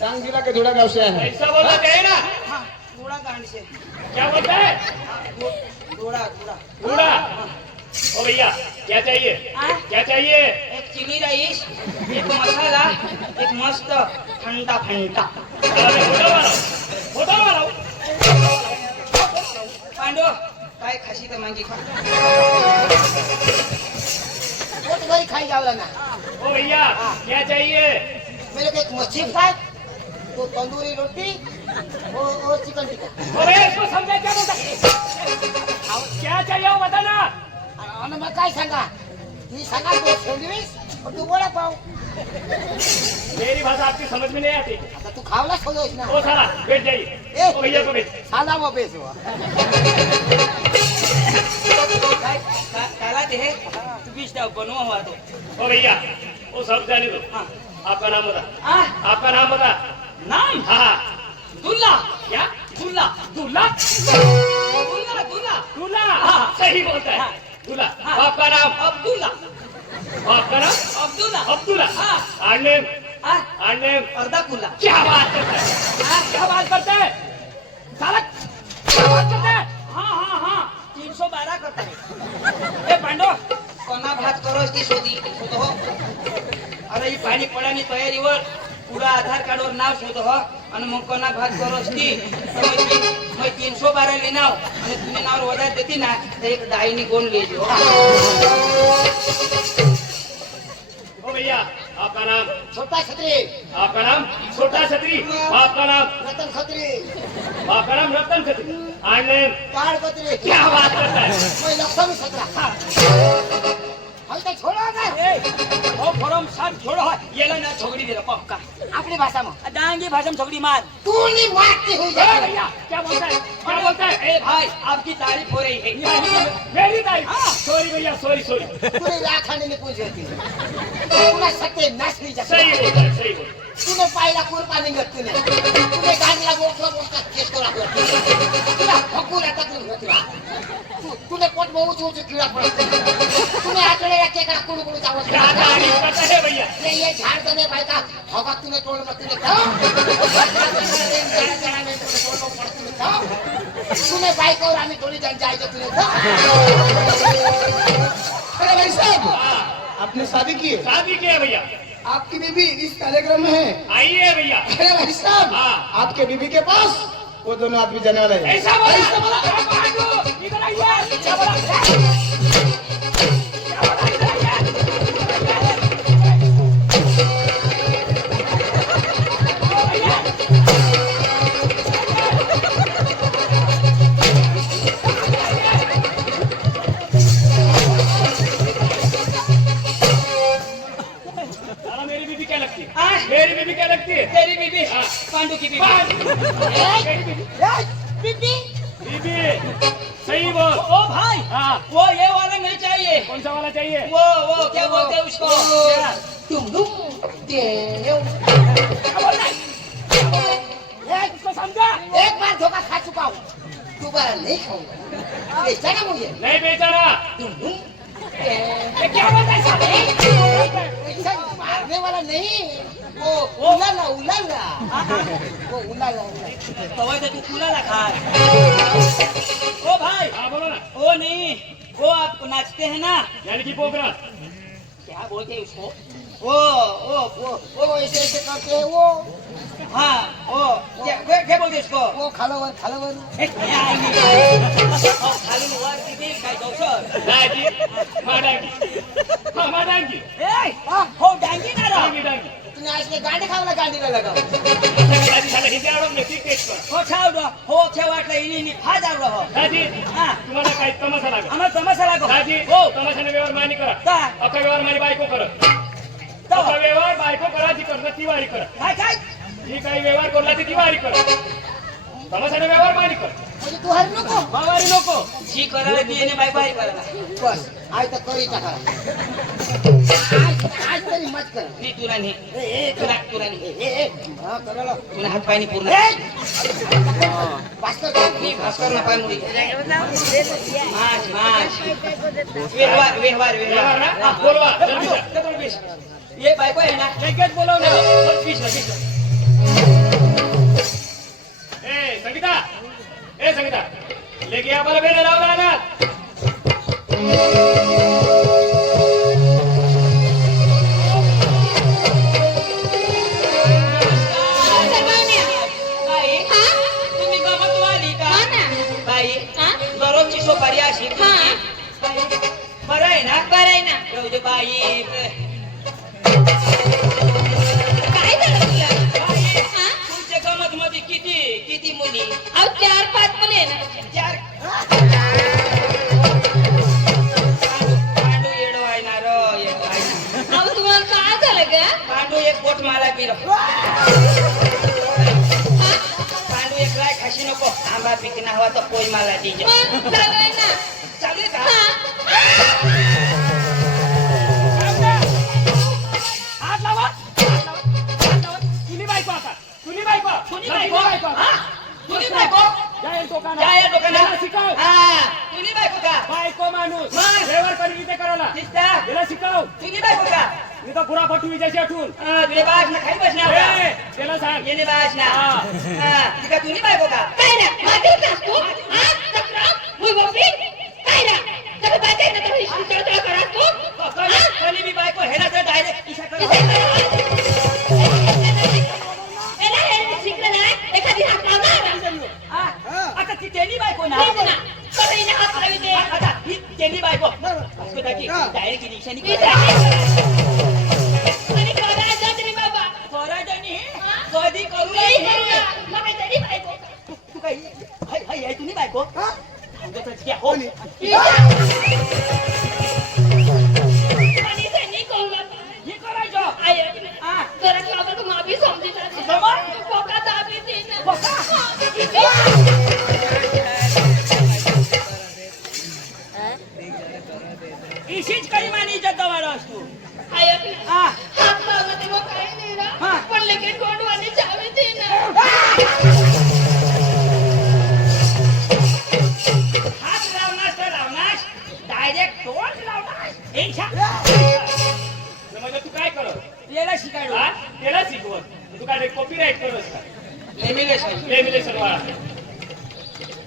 डांग जिला के धुड़ा गांव से है। ऐसा बोलना चाहिए ना। घोड़ा गांड से क्या बोलता है? घोड़ा घोड़ा घोड़ा। ओ भैया क्या चाहिए? क्या चाहिए? एक चिली राइस, एक मसाला, एक मस्त ठंडा फंटा। होटल वाला पांडो काय खाशी तर मांगी खा वो तो वही खाई जाओ ना। ओ भैया क्या चाहिए? मेरे को एक मच्छी फ्राई, दो तंदूरी रोटी और चिकन टिक्का। अरे इसको समझा क्या बोलता? क्या चाहिए वो बता ना। आणि मग काय सांगा, मी सांगा दो सैंडविच और दो वड़ा पाव। मेरी भाषा आपकी समझ में नहीं आती। आता तू खावला सोलोस ना। ओ साला बैठ जाइए। ओ भैया को बैठ। साला वो बेसवा। काय काला ते है तू बीच दा बनवा हुआ तो ओ भैया वो सब जाने दो। हाँ। आपका नाम बता। आ आपका नाम बता। नाम हाँ दुल्ला क्या? दुल्ला दूल्हा। दुल्ला दुल्ला दूल्हा। हाँ। सही बोलता है। हाँ। दूल्हा। हाँ। आपका नाम? अब्दुल्ला आपका नाम? अब्दुल्ला अब्दुल्ला। हाँ। आर्नेम? आ आर्नेम? अर्धा कुल्ला क्या बात करता है? क्या बात करता है? साला क्या बात करता है? हाँ हाँ हाँ 312 करता है ए पांडो कोणा भात करोस ती शोधी शोध हो अरे ही पाणी पडानी तयारीवर पुरा आधार कार्डवर नाव शोध हो आणि मग कोणा भात करोस ती मैं 312 ले नाव आणि तुम्ही नाव वजाय देती ना तर एक दाईनी गोण लेजो ओ भैया आपका नाम? छोटा छत्री, आपका नाम? छोटा छतरी। आपका नाम? रतन छत्री, आपका नाम रतन छतरी। आर्नेम? काळ छत्री। क्या बात करता है? मैं लक्ष्मी छत्रा। हल तो छोड़ो ना। ओ फरम साथ छोड़ो येला ना झगड़ी दे पक्का अपनी भाषा में। डांगी भाषा में झगड़ी मार तू नहीं मारती हुई ए जा। भैया क्या बोलता है? क्या बोलता है? ए भाई आपकी तारीफ हो रही है मेरी तारीफ? सॉरी भैया सॉरी सॉरी। तूने राखाने ने पूछ होती। तूने सत्य नाश नहीं जाता। सही बोलता है सही बोलता है। तूने पाहिला कुर्बानी गत तूने गाडीला गोठला केस करा तुला फकूर आता तूने पोट बहु ऊंचे कीड़ा पड़ते तूने आटले रखे का कुड़ कुड़ चावल क्या तारीफ करता है भैया? ये झाड़ तने भाई का होगा तूने तोड़ मत तूने तूने भाई को रानी थोड़ी जन जाए तो तूने अरे भाई साहब, आपने शादी की है? शादी किया है भैया। आपकी बीबी इस कार्यक्रम में है। आइए भैया। अरे भाई साहब, हाँ। आपके बीबी के पास वो दोनों आदमी जाने वाले हैं। ऐसा बोला? इधर आइए। क्या बोला? मेरी बीबी क्या लगती है? मेरी बीबी क्या लगती है? तेरी बीबी हाँ। पांडू की बीबी मेरी बीबी। बीबी बीबी सही बोल। ओ भाई हाँ। वो ये वाला नहीं चाहिए कौन सा वाला चाहिए? वो क्या बोलते हैं उसको क्या? तुम देव इसको समझा? एक बार धोखा खा चुका हूँ, दोबारा नहीं खाऊंगा। बेचा ना मुझे। नहीं बेचारा। ये क्या बोलता है साले? ऐसा मारने वाला नहीं, वो उलाला उलाला, वो उलाला उलाला। तो वैसे तू कूला रखा ओ भाई हाँ बोलो ना। वो नहीं वो आप नाचते हैं ना यानी कि पोखरा। क्या बोलते हैं उसको वो ऐसे ऐसे करते हैं वो हाँ क्या बोलते हैं उसको खालोवर खालोवर। खाली हुआ दीदी काय दोसर डांगी। हाँ डांगी। हाँ माँ डांगी। हो डांगी ना रहा डांगी डांगी। तूने आज के गांडे खावला गांडीला लगाव। दादी साला हिंदी आवडत नाही ती टेस्ट कर. हो छाव हो छे वाटलं इनी फायदा रहो दादी हा तुम्हाला काय तमाशा लागला? आम्हाला तमाशा लागो दादी हो तमाशाने व्यवहार मानी करा. काय अख्खा व्यवहार माझी बायको करत. तो अख्खा व्यवहार बायको करा ती करत ती वारी करत. काय काय ही काही व्यवहार करला ती वारी करत. तमाशाने व्यवहार मानी कर. म्हणजे तू हर नको वारी नको. जी करायला ती येणे बाय बाय करायला बस आज तर करीचा करा आज तरी मत कर नी तुला नी ए तुला तुला नी हा करायला तुला हात पाय नी पूर्ण भास्कर नी भास्कर ना पाय मुडी माच माच व्यवहार व्यवहार व्यवहार हा, बोलवा जल्दी जा. कतोड बीस ये बायको आहे ना लगेच बोलव ना बस फीस ए संगीता लेके आम्हाला बेल लावला ना बाई तुम्ही गमत वाली का बाई दररोजची सोपारी अशी तुमची. बरं आहे ना येऊ दे बाई काय झालं तुला तुमच्या गमत मध्ये किती किती मुली अहो 4-5 मुली आहे ना चार पांडू येडो आहे ना रो येडो आहे ना अहो तुम्हाला काय झालं ग पांडू एक बोट मला पिरो पांडू एक राय खाशी नको आंबा पिकना हवा तर पोय मला दीजे मग चाललंय ना चालेल का हा हात लावा तुम्ही बायको हा? तुम्ही बायको जाईल दुकानात. या दुकानात याला शिकव हा तुम्ही बायको का बायको माणूस मग? व्यवहार करी इथे करायला दिसता याला शिकव तुम्ही बायको का मी तर पुरा पटू विजयची आठवून तुझे बाज ना खाली बसणार का? ए, त्याला सांग येणे बाज ना हा. हा तिका तुम्ही बायको का काय रे माझी सासू हा तक्रार मुई बापी काय रे तुम्ही बाजे ना तुम्ही चळचळ करा तू कोणी बी बायको हेला तर डायरेक्ट इशा करा एला हे शिकलं नाही एखादी हात लावा हा? आता ती तेली बायको ना तेच ना कधी ना हात लावी दे आता ही तेली बायको असतो की डायरेक्ट निशाणी मी करा आणि करा जात्री बाबा स्वराजानी कधी करू काही नये. करू ना मग तरी बायको तू काय हाय हाय हाय तुम्ही बायको सांगतच घ्या हो आणि त्यांनी कळलं हे करायचं आय हा जरा बाबा तू माफी समजी जा जमा? पोका दाबी दे ना पोका? इशीच काही मानी इज्जत वाढ असतो आय हा हात लावला तेव्हा काही नाही ना हा. पण लगेच गोंडवाने चावी दे ना हात लावणार तर लावणार डायरेक्ट तोंड लावणार म्हणजे तू काय करत याला शिकायला हा? त्याला शिकवत तू काय कॉपीराईट करत का लेमिनेशन लेमिनेशन वाळा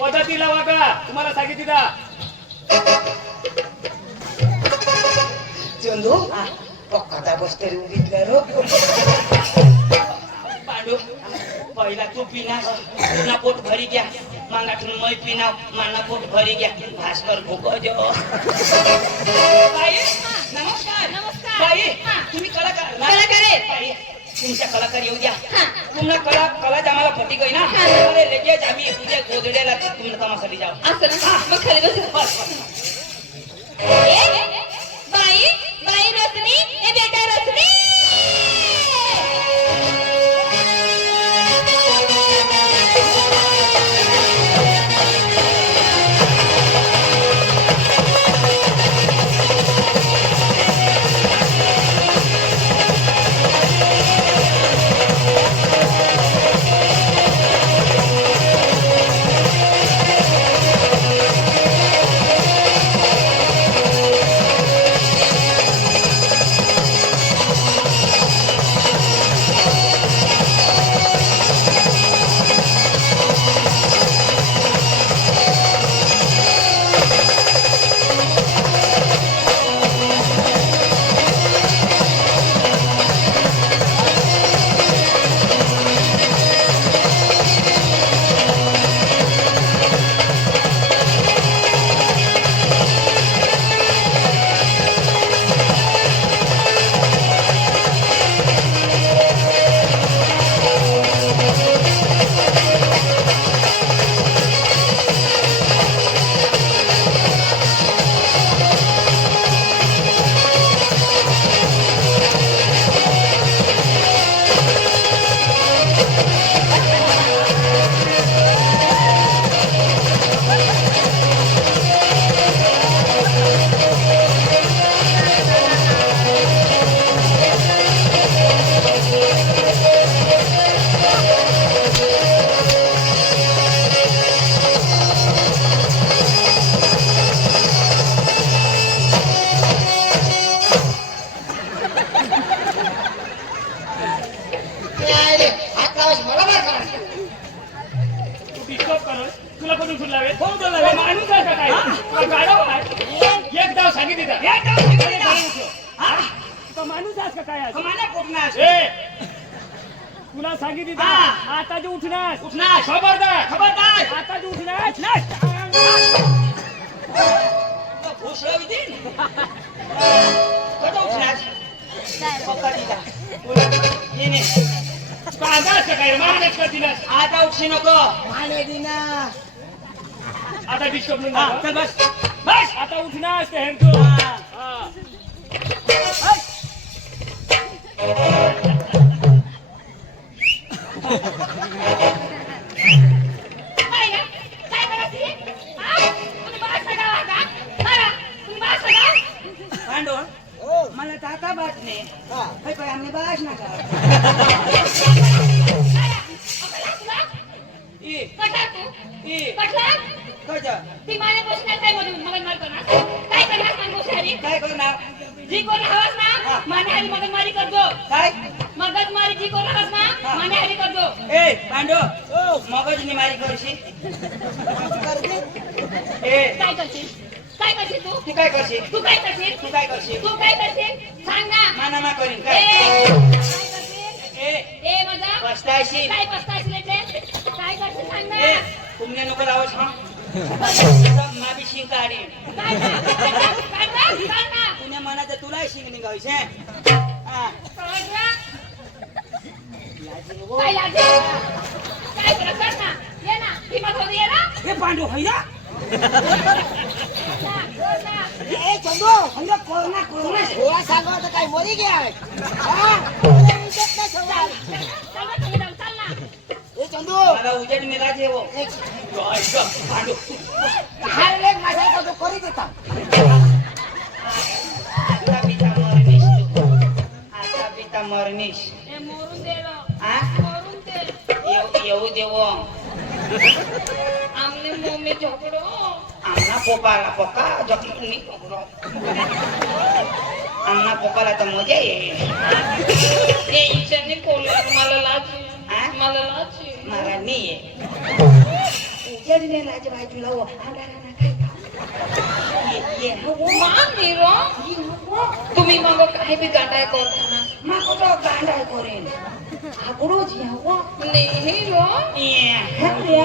पद्धतीला वागा तुम्हाला सांगितलं चंदू पक्काचा बसतरी उभीतल्या रो पांडू पहिला तू पिनास तुला पोट भरी घ्या मागाठून मै पिनाव माना पोट भरी घ्या भास्कर भोग जो बाई नमस्कार नमस्कार. बाई हा. तुम्ही कलाकार ना? कलाकार आहे. बाई तुमच्या कलाकार येऊ द्या हा. तुम्हाला कला आम्हाला फटी गई ना हा. अरे लगेच आम्ही उद्या गोदड्याला तुम्ही तमासाठी जाऊ असं ना मग खाली बस बस बस बाई बाई रत्नी ए बेटा रत्नी आरोप करोस तुला कोण उचलून लावेल तो माणूस आहे का काय तुला गाडव आहे एक डाव सांगितली तर एक डाव सांगितली तर. हा? तो माणूस आहेस का काय आहेस? कमाना कोकणास. ए तुला सांगितली तर हा. आता जे उठणार उठणार. खबरदार खबरदार. आता जे उठणार भूषळ विधीन. कधी उठणार? पक्का दिला. ये ने. कांदाच का काय मारण्याच का तिलास आता उठशी नको. माने दिना आता डिस्टर्ब हा, नाही चल बस. बस आता उठणार ते हेमतो हा. काय रे? काय करायची? हा? तुम्ही बास लगावा का? मारा. तुम्ही बास लगाव. पांडू हो मला तर आता बात नाही. हा हाय पण आम्ही बाज नका. मारा. अकला तुला? ई कटला तू? ई कटला? कजा ती माने बसणार काय मधून मगन मार करणार? काय करणार मान बसणारी? काय करणार? जी कोण हवास हा. ना माने हरी मगन मारी करतो. काय? मगज मारी जी कोण हवास हा. ना माने हरी करतो. ए पांडू मगजनी मारी करशी. करते ए काय करशील? काय करशील तू? तू काय करशील? तू काय करशील? तू काय करशील? तू काय करशील? सांग ना. मानामा करीन ए, काय? काय करशील? ए ए माझा पस्तायशी. काय पस्ताशील એટલે? काय करशील सांग ए ना. तुमने नको लावस हा. माबी शिंग काढी. काय ना? काय ना? तुने मनात तुला शिंग निघावीस हे. हा. काय लाजे? काय करत ना? ये ना. भीमा थोडी ये ना. हे पांडू हैया. ना. ए चंदू हैया कोरोना कोरोना. गोळा सांगा तर काय मरी गया हा तुला इज्जत नाही ठेवणार. चल ना तुम्ही जाऊ, चल ना. ए चंदू मला उजेड मिला जेवो. पांडू हार लेग माझा का तो करी देता आता बिता मरनीस तू. आता बिता मरनीस. ए मोरून दे रो. हा? मोरून दे. येऊ देवो. आमने मम्मी झोपडो. आमना पोपाला पोका जखमी पकडो. आमना पोकाला तर मजा येईल. ए ईशाने कोला मला लाज. हा? मला लाज. मला नाही आहे. उजेडने राजबाई तुला हो. आगाराना काय ये हो. मामी रो. तुम्ही मग काय बी गांडाय करता. माको तो गांडाय करेन. आगुडो जी हो. नाही रो. ये हो.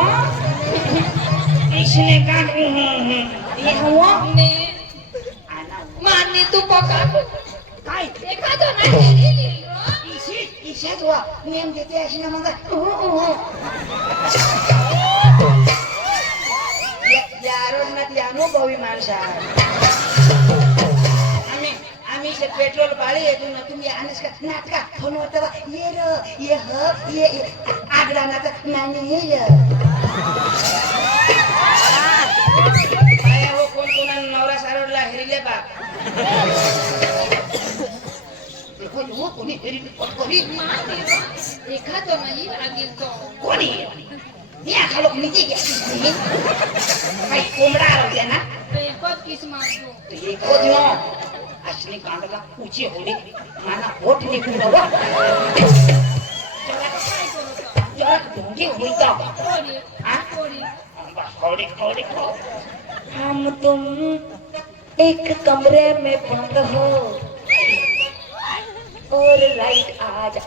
इसने काट ये हो. ने आना माने तू पका. काय एखादं नाही रो. इशात हुआ नेम देते अशी ना मग यारो ना ती अनुभवी माणसं आम्ही से पेट्रोल पाळी येतो ना तुम्ही आणस का नाटका फोन होता ये र ये आगरा ना तर नानी ये बाया हो कोण कोणा नवरा सारोडला हेरिले बा हो कोणी हेरी कोणी मामी रो. एखादं नाही लागेल तो. कोणी या खालो निजे घ्या काही कोंबडा आला ना एकच किस मारतो. एक दिनो असली कांडला उची होली माना होठ निघून बघ जरा ढोंगी होई का कोणी? हा? कोणी? खौड़ी खौड़ी हम तुम एक कमरे में बंद हो और लाइट आ जा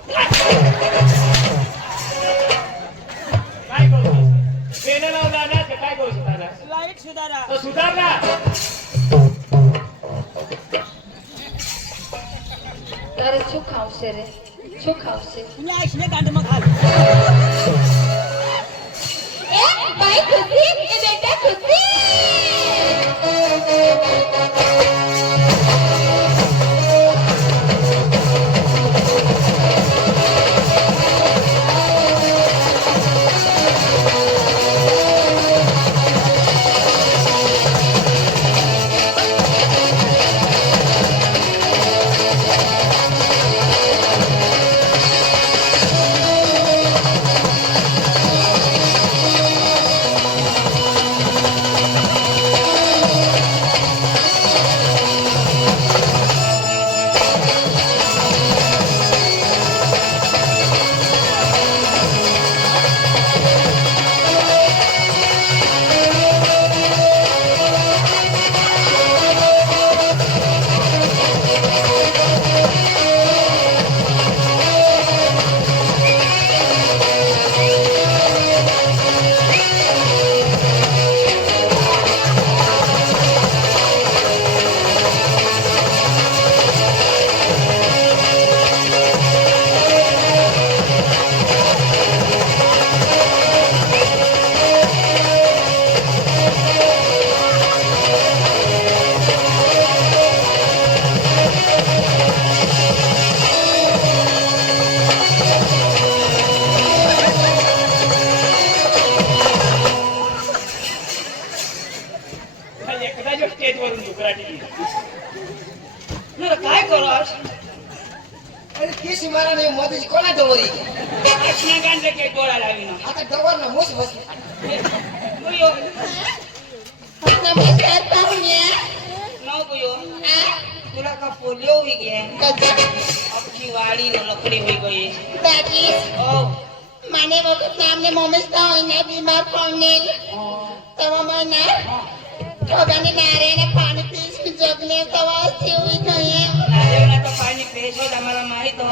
काय करू बेने लावला ना ते काय करू सुधारा लाईट सुधारा तो सुधारला अरे छू खाऊ से रे छू खाऊ से तुम्ही ऐकले गांड मग खाल ए बाई खुशी. ए बेटा खुशी. केज वरून डुकराटी ना काय करू आज अरे केस मारा नाही मोदीची कोणा डवरी कृष्णा गांधे केज गोळा लावी ना आता डवर ना मोस बस गुयो नमस्कार पाहुण्या नौ गुयो तुला का पोलियो हुई गया अबकी वाड़ी न लकड़ी हुई गई दादी ओ મને વખત નામને મોમેસ્તા હોય ને બીમાર પડને તવા મને ઠોગાને નારેને પાણી પીસી જગને તવા સેવી ગઈ नारियल ना तो पानी पेश हो हमारा माही तो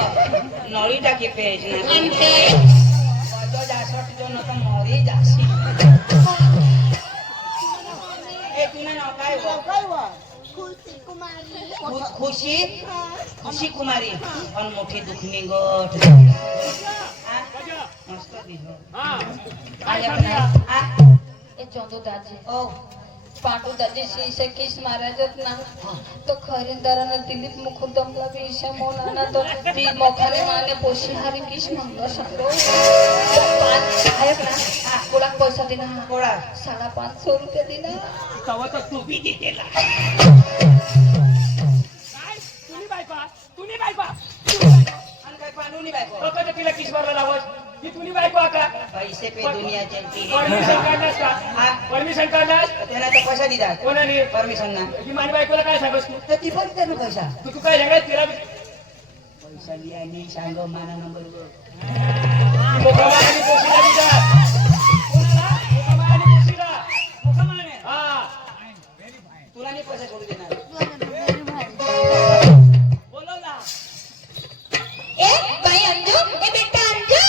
नौरी टाकी पेश ना અંતે बजो जासट जो न तो मरी जासी ए तूने ना काय हो ખુશી કુમારી खुशी खुशी कुमारी और मोठी दुखनी गोठ मस्त दिहो हा એ ચોંદો દાજી ओ પાટુ દાજી શીશે કિસ મારા જત ના તો ખરીદારાને દિલીપ મુખુદમલા બી ઈશા મોનાના તો તી મોખારે માને પોષી હારી કિસ મંગા સારો આયક ના કોલા પૈસા દેના कोड़ा 550 રૂપિયા દેના तवा तर तू बी देतेला काय तुम्ही बायका अन काय पांडू नहीं बायको कधी तिला किस मारला लावस की तुम्ही बायको का पैसे पे दुनिया चलती है परमिशन काढलास का हा परमिशन काढलास त्याला तो पैसा दिला कोणाने परमिशन ना की माझ्या बायकोला काय सांगस तू तर ती पण त्यानं पैसा तू काय सांगाय तिला पैसा लिया नहीं सांगो माना नंबर मुखमाने पोशीला दिला कोणाला मुखमाने पोशीला मुखमाने हा तुला नहीं पैसा छोड़ देना बोलो ना એ ભાઈ અંજુ એ બેટા અંજુ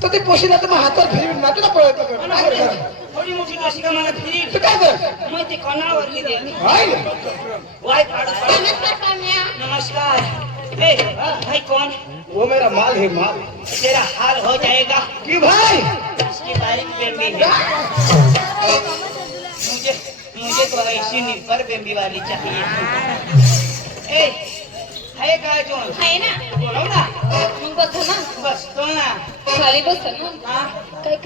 तो ते पोशीला तर मग हातावर फिरवीन ना तुला प्रयत्न कर काय कर? थोडी मोठी कशी का मला फिरी तू काय कर मग ते कणावरली दे हाय ना. वाय पाडू નમસ્કાર પામ્યા नमस्कार ए भाई कौन वो मेरा माल है माल तेरा हाल हो जाएगा की भाई इसकी तारीफ बेम्बी है मुझे मुझे तो ऐसी निर्भर बेम्बी वाली चाहिए ए है काय जोन है ना बोलो ना मग बघू ना बस तो ना खाली बसा ना हा काय